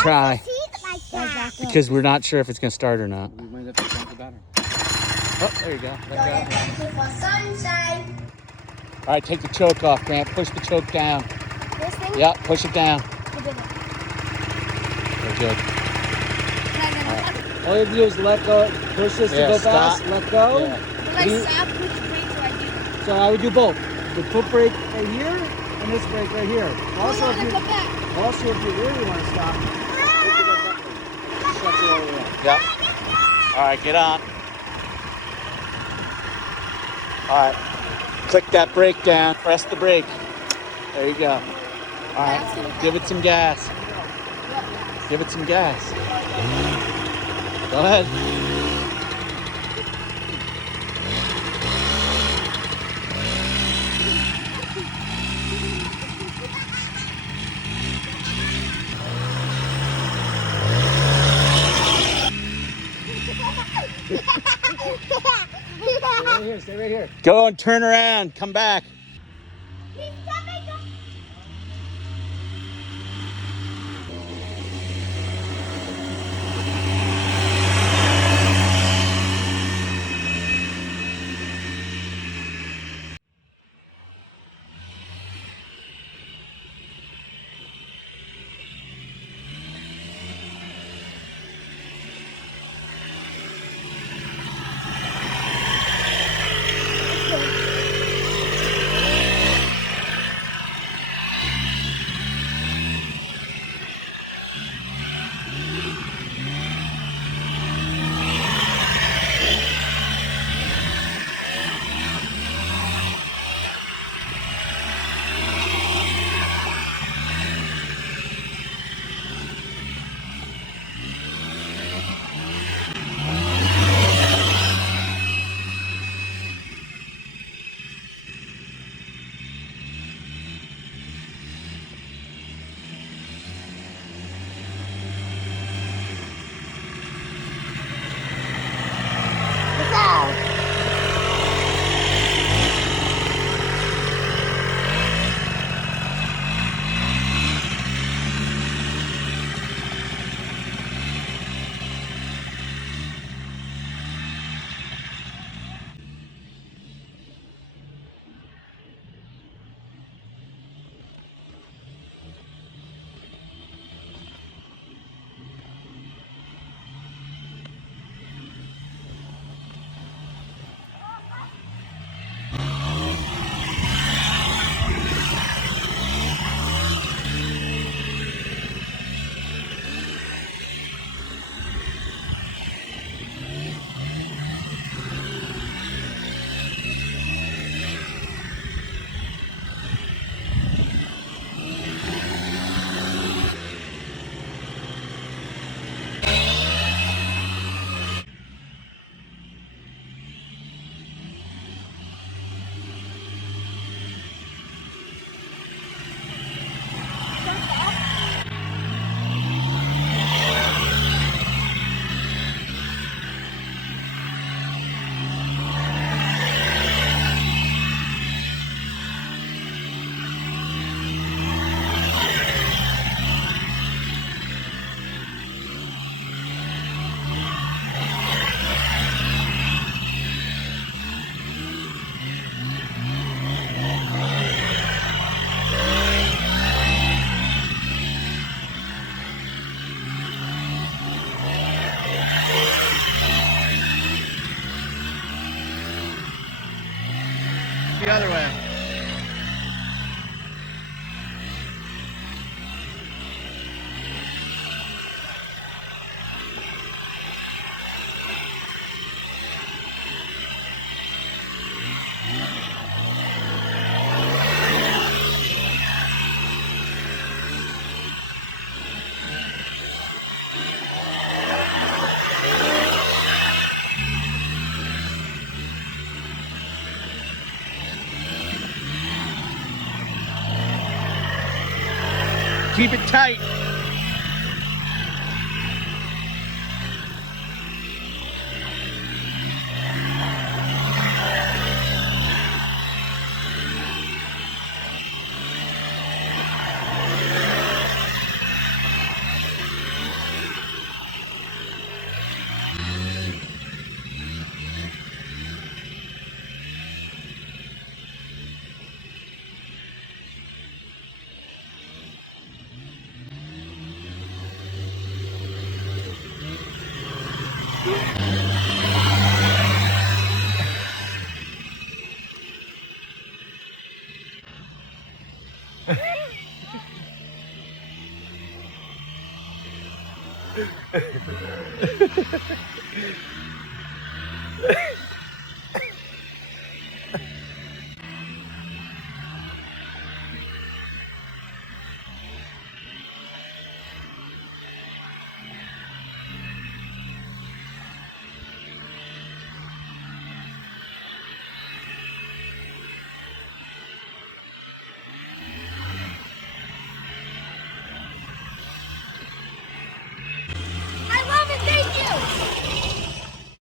try. Like that? Because we're not sure if it's going to start or not. We might have to change the battery. Oh, there you go. Let go. Thank you for sunshine. All right, take the choke off, Grant. Push the choke down. This thing? Yep, push it down. Look at that. Very good. All you have to do is let go. Push this to go fast. Let go. Will I stop? Which brake do I do? So I would do both. The foot brake right here and this brake right here. Also, if you really want to stop, hit the red button. Shuts it all the way up. Yep. All right, get on. All right. Click that brake down. Press the brake. There you go. All right. Give it some gas. Give it some gas. Go ahead. Stay right here. Go and turn around. Come back. The other way. Keep it tight. do?